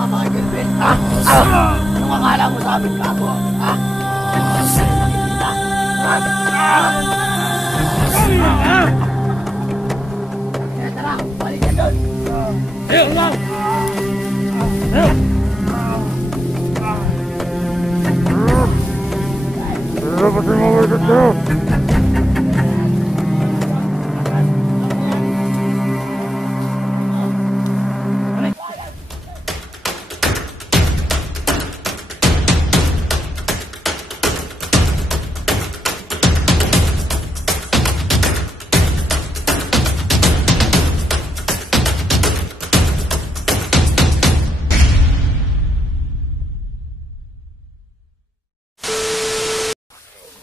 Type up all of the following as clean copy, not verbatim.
sumama kay Kelvin? Ha? Anong akala mo sa amin, gago? Ha? Tara, balik ka doon! Ayaw lang! Ayaw! Dapat yung mga ito tayo!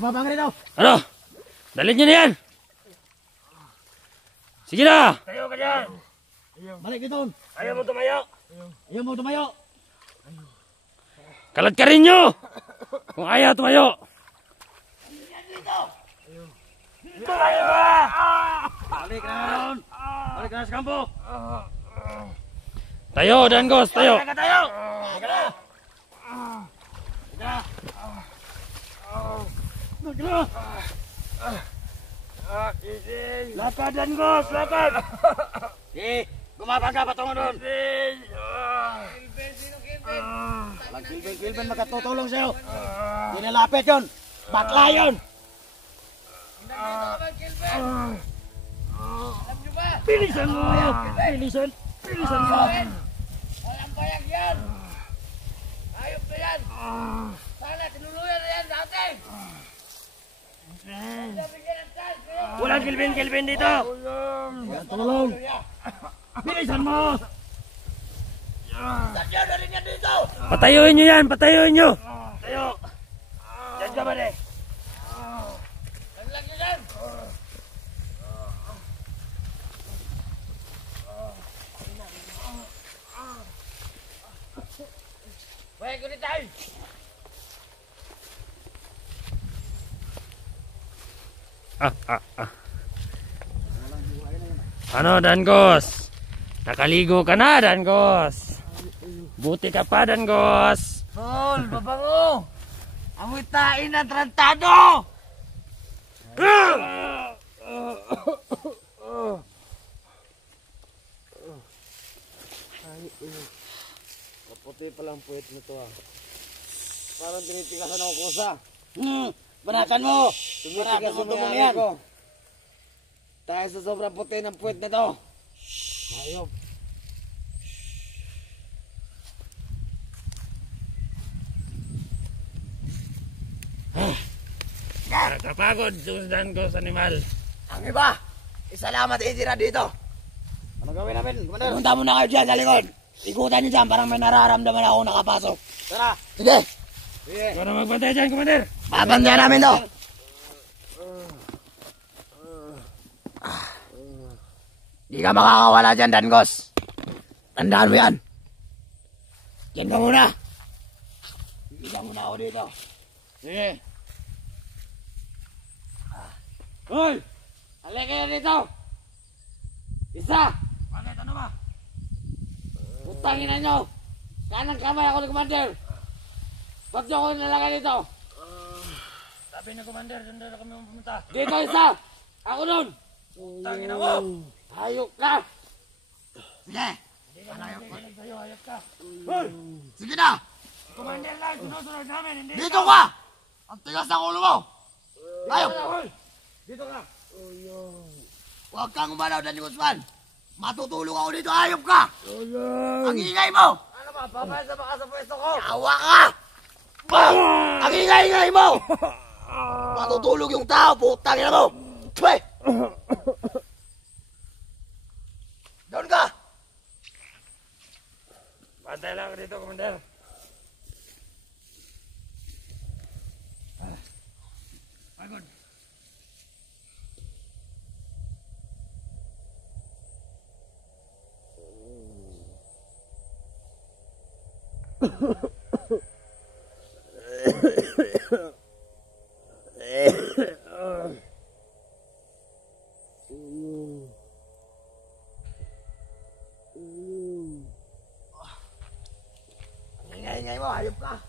Bumabang rin daw! Ano? Dalhin niyo na yan! Sige na! Tayo ka dyan! Balik dito! Ayaw mo tumayo! Ayaw mo tumayo! Kalat ka rin nyo! Kung ayaw tumayo! Tumayo ka! Balik ka na doon! Balik ka na sa kampo! Tayo, Dangos! Tayo! Balik ka tayo! Balik ka na! Balik ka na! Lakad, Dangos! Lakad! Gumapang ka patungo doon! Kilben makatutulong sa'yo! Hindi nalapit yun! Bakla yun! Bilisan mo! Bilisan! Bilisan mo! Walang bayag yan! Ayop na yan! Sana tinuluyan na yan dati! Walang Kilben dito! Walang tulong! Bilisan mo! Sadya na rin yan dito! Patayuin nyo yan! Patayuin nyo! Tayo! Diyan ka ba de? Naglag nyo yan! Wait, kunit tayo! Ano, Dangos? Nakaligo ka na, Dangos! Buti ka pa, Dangos! Tol, babango! Amoy tain ng trantado! Kaputi palang puwet nito ah. Parang tinitigasan ako kusa. Banakan mo! Tumitigas yung mga yan. Dahil sa sobrang puti ng puwet nito. Ayop. Nakakapagod, Dangos, animal. Ang iba, isalamat itira dito. Ano gawin namin, Commander? Punta muna kayo dyan sa likod. Ikutan nyo dyan, parang may nararamdaman ako nakapasok. Tara! Sige, Sige! Ikaw na magbantay dyan, Commander. babantayan namin to. Di ka makakawala dyan, Dangos. Tandaan mo yan. Diyan ka muna. Isa muna ako dito. Sige! Hoy! Halika kayo dito. Isa. Bakit? Ano ba? Putangin na nyo. Kanang kamay ako ni Commander. Ba't nyo ako nalagay dito? Sabi ni Commander, doon na kami pumunta. Dito isa. Ako nun. Tangin ako! Hayok ka. Sige. Hindi ka makikinig sa'yo, hayop ka. Sige na. Commander lang, sinusunod namin, hindi Dito ka. Ang tigas ng ulo mo. Hayok. Dito ka! Huwag kang umalaw, Danny Guzman. Matutulog ako dito, hayop ka. Ang ingay mo. Ano ba? Papayag ba ka sa pwesto ko? Awa ka. Ang ingay-ingay mo. Matutulog yung tao, putang ina mo. Pwe. Doon ka. Bantay lang dito, Commander. Pagod. maingay mo, hayop ka.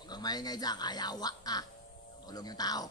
Huwag kang maingay dyan, kayawa ka. Tulong yung tao.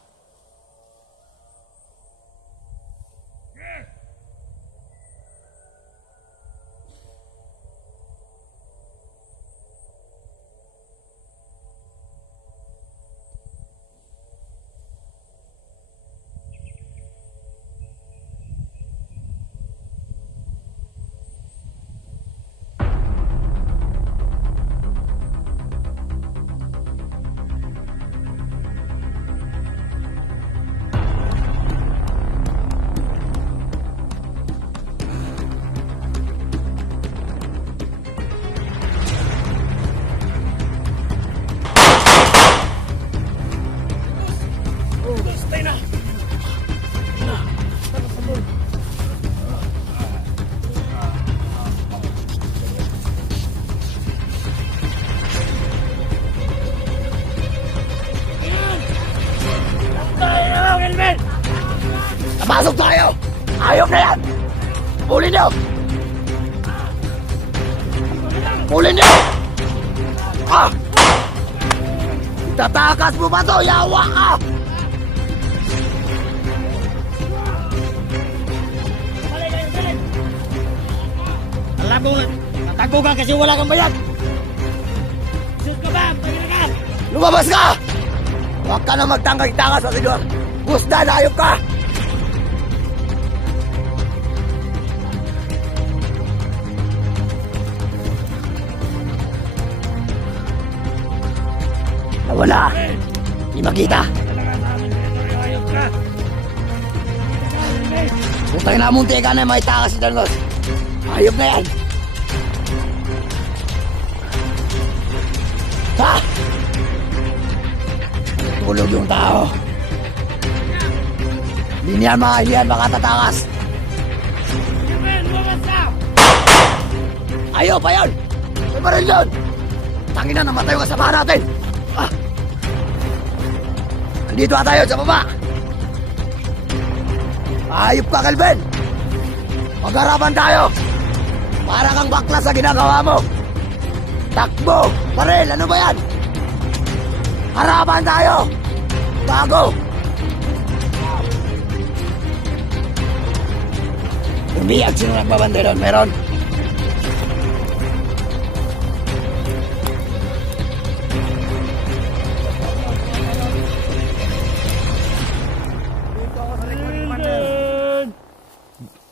Napasok tayo! Ayok na yan! Pulin niyo! Pulin niyo! Ah! Tatakas mo ba to? Yawa ka! Alam mo, natagpo ka kasi wala kang bayad! Sus ka ba? Pagina ka! Lumabas ka! Huwag ka na magtangkag-tangas sa sidor! Gusda na ayok ka! Nawala! Di makita! Putang na munti ka na may takas si Dangos! Ayop na yan! Ha! Tulog yung tao! Hindi niyan mga hiyan makatatakas! Ayop! Ayun! May baril yun! Tangin na namatay yung kasama natin! Ah! Andito na tayo sa baba! Ayop ka, Calvin! Magharapan tayo! Para kang bakla sa ginagawa mo! Takbo! Baril! Ano ba yan? Harapan tayo! Bago! Umiyak sino nagbabantay doon? Meron?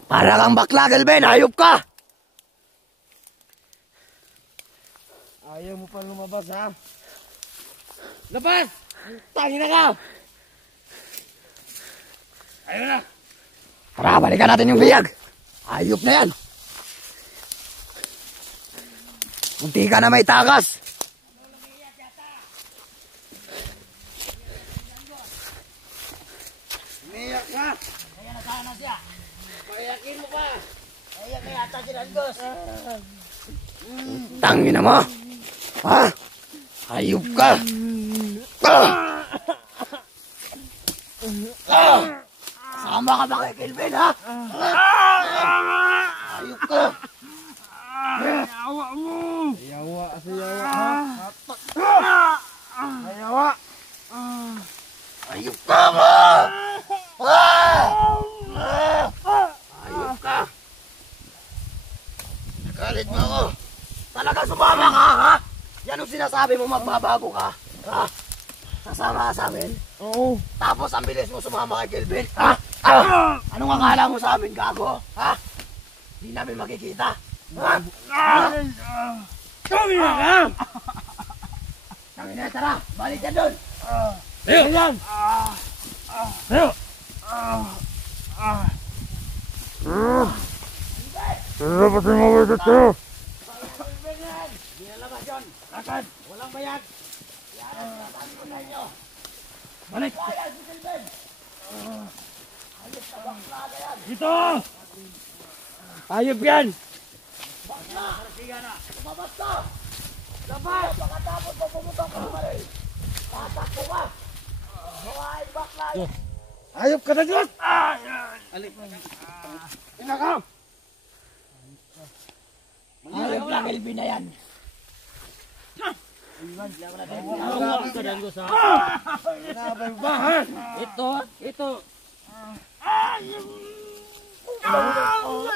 Para kang bakla, Calvin! Hayop ka! Ayaw mo pa lumabas, ha? Labas! Tangin na ka! Ayaw na! Tara, balikan natin yung biyag! Hayop na yan! Munti ka na may takas! Umiyak ka! Kaya na sana siya! Payakin mo pa! Kaya kaya ata si Dangos! Tangina mo! Ha? Hayop ka! Sama ka ba kay Kelvin, ha? Hayop ka! Yawa mo! Yawa sa yawa, ha? Yawa! Hayop ka ba? Hayop ka! Pinapalit mo ako. Talaga sumama ka, ha? Yan ang sinasabi mo, magbabago ka. Ha? Sasama ka sa amin? Oo. Tapos ang bilis mo sumama kay Kelvin. Ha? Anong akala mo sa amin, gago? Ha? Hindi namin makikita. Ha? Tumina ka! Tangina, tara. Balik ka doon. Tayo! Ayan. Tayo! Dapat mo mga ito! Hindi na labas yun. Lakad. Walang bayad. Yan ang sinasabi ko sa inyo. Balik! Ayan si Kelvin. Ayos na bakla na yan. Dito! Ayop yan. Bakla. Lumabas ka. Labas. Pagkatapos mo pumunta ka naman. Tatakbo ka. Buhayin bakla yun. Ayop ka na Diyos. Inakaw. Ayop lang Kelvin na yan. Bahan. Ito!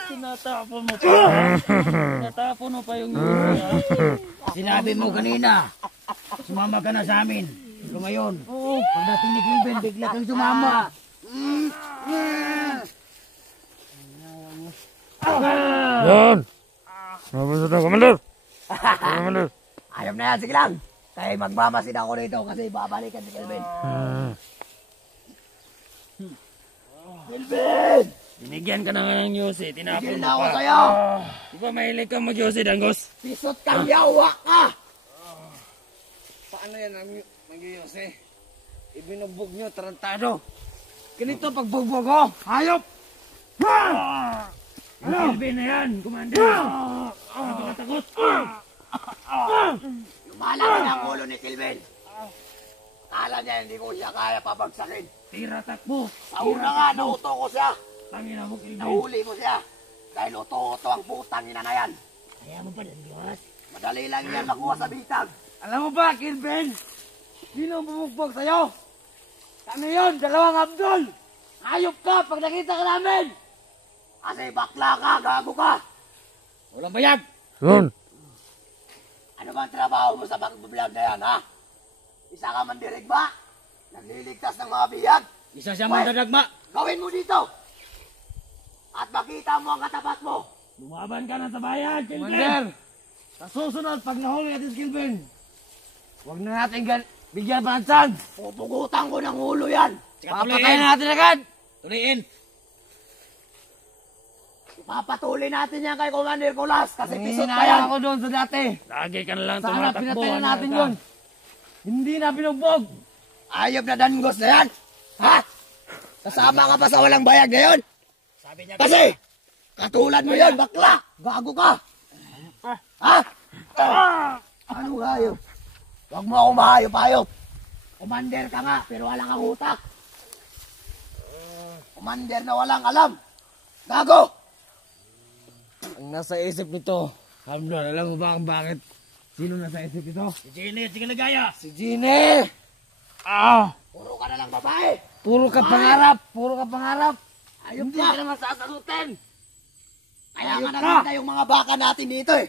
Tinatapon mo pa. Tinatapon mo pa yung Sinabi mo kanina, sumama ka na sa amin. Pero ngayon, pagdating ni Kelvin, bigla kang sumama. Yan! Mabasa na, Commander! Commander! Ayop na yan, sige lang. Kaya magmamasid ako dito kasi babalikan si Kelvin. Kelvin! Binigyan ka na nga ng Yossi, tinapon Tigil mo na ako pa. sa'yo! Di ba mahilig ka mag-Yossi, Danggos? Pisot kang yawa ka! Paano yan ang mag-iyos eh? Ibinubog nyo, tarantado. Ganito pagbugbog ko. Hayop! Yung Kelvin na yan, Commander! Napakatakot! Lumalaki ang ulo ni Kelvin. Akala niya hindi ko siya kaya pabagsakin. Tira takbo! Sa una nga, nauto ko siya. Tangina mo, Kelvin! Nahuli ko siya. Dahil uto-uto ang putang ina na yan. Kaya mo pa, Danggos? Madali lang yan makuha sa bitag. Alam mo ba, Kelvin? Sino ang bumugbog sa'yo? Ano yun? Dalawang Abdul! Hayop ka pag nakita ka namin! Kasi bakla ka, gago ka. Walang bayag! Yun! Ano ba ang trabaho mo sa pag-vlog na yan, ha? Isa ka mandirig ba? Nagliligtas ng mga biyag? Isa siya Wait. mandadagma! Gawin mo dito! At makita mo ang katapat mo! Lumaban ka na sa bayan, Kelvin! Commander! Sa susunod, pag nahuli natin si Kelvin, huwag na natin bigyan pa ng chance! Pupugutan ko ng ulo yan! Papatayin na natin agad! Tuliin! Ipapatuloy natin yan kay Commander Colas kasi pisot pa yan! Hinaya ako doon sa dati! Lagi ka na lang Sana tumatakbo! pinatay na ano natin ka? yun! Hindi na binugbog! Ayop na danggos na yan! Ha? Kasama ka pa sa walang bayag na yun? Sabi niya, Kasi, katulad mo yan, bakla! Gago ka! Ha? Ano hayop? Huwag mo akong mahayop-hayop. Commander ka nga, pero wala kang utak. Commander na walang alam. Gago! Ang nasa isip nito, Hamdon, alam mo ba kung bakit? Sino nasa isip nito? si Jenny, si Kalagaya! Si Gine! Puro ka na lang babae. Puro ka pangarap! Puro ka pangarap! Ayop Hindi ka. ka naman sasagutin! Kaya Ayop nga ka. nakita yung mga baka natin dito eh.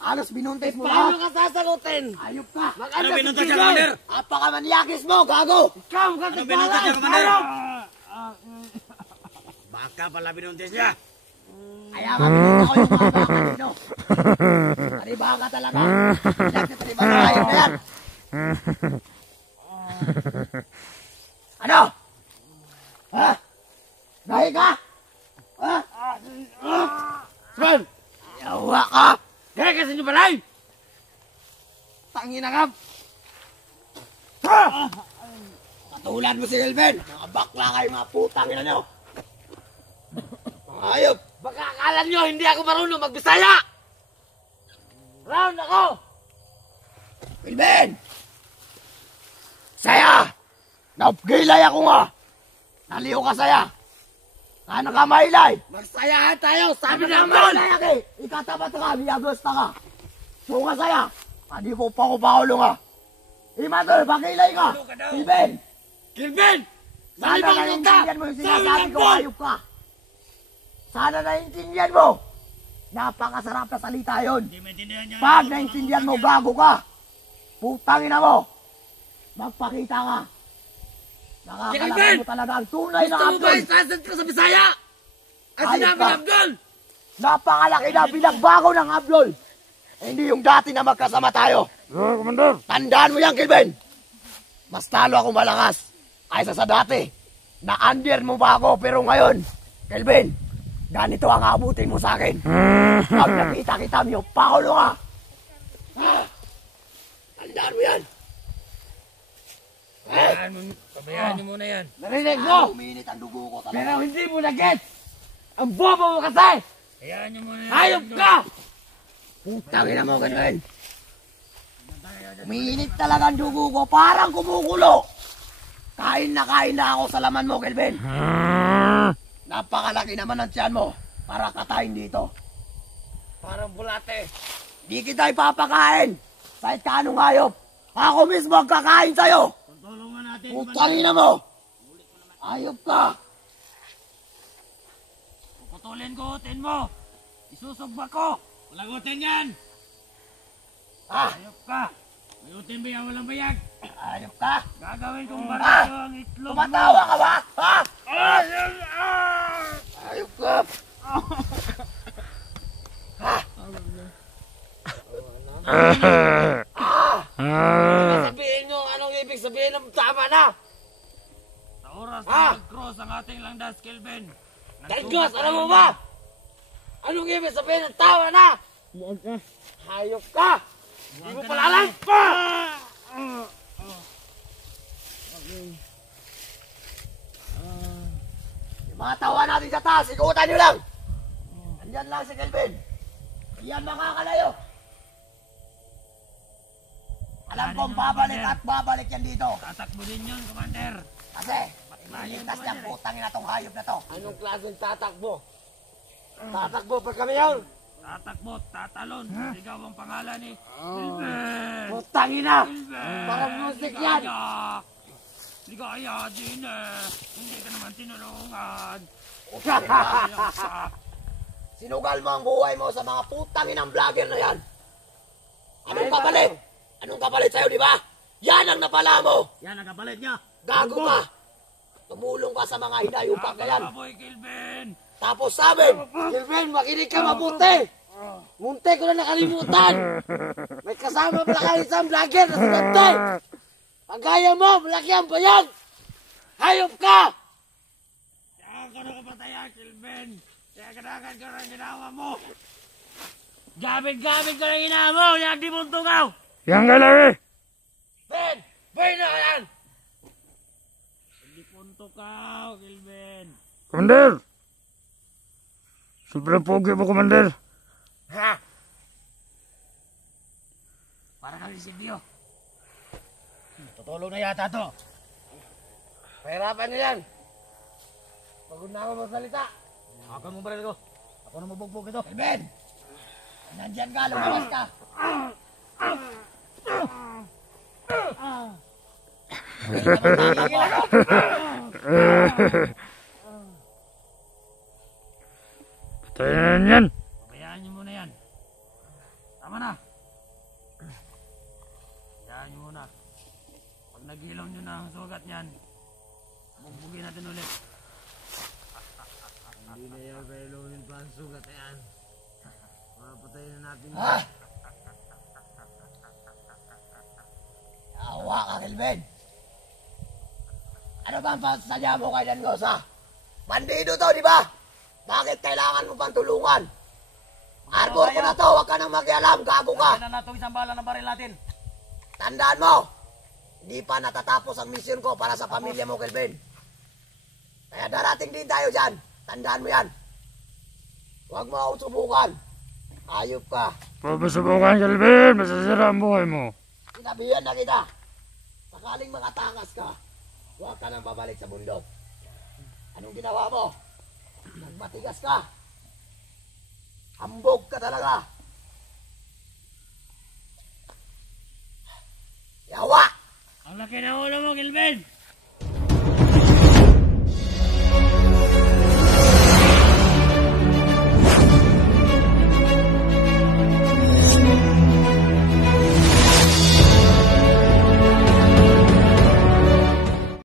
Halos binuntis mo Paano lahat. ka sasagutin? Ayop ka. Mag-anda si binuntot Gine! siya, Commander? Apaka-manyakis mo, gago! Ikaw ka sa binuntot niya, Commander? Hayop! Baka pala binuntis niya! Kaya nga binunta ko yung mga baka dito. Taribaka talaga. Taribaka ayop na yan. Ano? Ha? Nahi ka? Ha? Swan! Yawa ka! Kaya kasi nyo balay! Tangina ka! Katulad mo si Elben. Mga bakla kayo, mga putang ina nyo. Mga ayop. Baka akala nyo hindi ako marunong magbisaya! Round ako! Elben! Saya! Napgilay ako nga! Naliw ka saya! Ano ka mailay? Magsayahan tayo! Sabi Ano ng ka Amdol! mailay aki? Ikatapat ka, liyagosta ka. So ka saya! Hindi ko pa ko paulo nga. Imatol, bakilay ka! Elben! Kelvin! Sana Malibang ka! naiintindihan mo yung Sabi sinasabi ng ko, Amdol! ayop ka! Sana naiintindihan mo! Napakasarap na salita yun. Hindi maintindihan niya. Pag naintindihan mo, gago ka. Putangin na mo. Magpakita ka. Nakakalaman mo talaga ang tunay na Gusto mo ba Abdul. isasad ka sa Bisaya? Ang Ayos sinabi ka. ni Abdul! Napakalaki na binagbago ng Abdul. Hindi yung dati na magkasama tayo. Commander. Tandaan mo yan, Kelvin. Mas talo akong malakas kaysa sa dati. Na-under mo ba ako, pero ngayon, Kelvin, ganito ang abutin mo sa akin. Pag nakita kita mo, pakulo ka. Tandaan mo yan. Pabayaan niyo muna yan. Narinig mo! Uminit ang dugo ko talaga. Pero hindi mo na-get! Ang bobo mo kasi! Hayaan niyo muna yan. Hayop ka! Putangin na mo, Kelvin. Uminit talaga ang dugo ko, parang kumukulo. Kain na ako sa laman mo, Kelvin. Napakalaki naman ang tiyan mo para katayin dito. Parang bulate. Di kita ipapakain. Kahit kanong hayop. Ako mismo ang kakain sa'yo. Tulungan natin. Putangin na mo. Hayop ka. Putulin ko, utin mo. Isusugba ko. Walang utin yan. Ah, Hayop ka. May utin ba yan? Walang bayag. hayop ka. Gagawin kong barito ang itlog mo. Tumatawa ka ba? Ha? Hayop ka. Sabihin nyo anong ibig sabihin ng tama na! Sa oras Ah! na nag-cross ang ating langdas, Kelvin. Dagos, alam mo ba? Anong ibig sabihin ng tama na? Hayop ka! Hindi mo pala alam pa! Yung mga tawa natin sa taas, ikutan nyo lang. Andyan lang si Kelvin. Yan makakalayo. Alam kong babalik at babalik yan dito. Tatakbo din yun, Commander. Kasi, ililigtas niyang putangin na tong hayop na to. Anong klaseng tatakbo? Tatakbo pa kami yun! Tatakbo, tatalon. Sigaw ang pangalan ni Kelvin. Putangin na! Kelvin. Parang music yan! Ligaya. Ligaya din eh. Hindi ka naman tinulungan. Sinugal mo ang buhay mo sa mga putangin ng vlogger na yan. Anong kapalit? Anong kapalit sa'yo, di ba? Yan ang napala mo. Yan ang kapalit niya. Gago ka. Tumulong ka sa mga hinayupak na yan. Baboy, Kelvin. Tapos sabi, Kelvin, makinig ka mabuti! Munti ko na nakalimutan! May kasama pala kayo isang vlogger na si Dante! Pagkaya mo, malaki ang bayag! Hayop ka! Kaya ka na kapatayan, Kelvin. Kaya kanakan ka ng ginawa mo. Gamit ka ng ginawa mo. Yan di mong tungaw. Yang galawi. Ben! Ben na yan! Hindi punto ka, Kelvin. Commander! Sobrang pogi mo, Commander. Ha? Para kami Silvio. tutulong na yata to. Pahirapan niyo yan! Pagod na ako magsalita! Ako mo baril ko. Ako na mabugbog ito. Kelvin! Nandyan ka, lumabas ka. Patayin yan. Pabayaan niyo muna yan. Tama na. Pabayaan niyo muna. Pag nagilaw niyo na ang sugat niyan, bugbugin natin ulit. Hindi na yan kailunin pa ang sugat yan. Mapatayin na natin. Ha? Awa ka, Kelvin. Ano ba ang pasadya mo kay Dangosa? Bandido to, di ba? Bakit kailangan mo pang tulungan? Arbor ko na to, huwag ka nang makialam, gago ka. Kailan na ito isang bala ng baril natin? Tandaan mo, hindi pa natatapos ang misyon ko para sa pamilya mo, Kelvin. Kaya darating din tayo dyan. Tandaan mo yan. Huwag mo ako subukan. Ayop ka. Papasubukan, Kelvin. Masasira ang buhay mo. Sinabihan na kita. Sakaling makatakas ka, huwag ka nang babalik sa bundok. Anong ginawa mo? Nagmatigas ka. Hambog ka talaga. Yawa! Ang laki na ulo mo, Kelvin.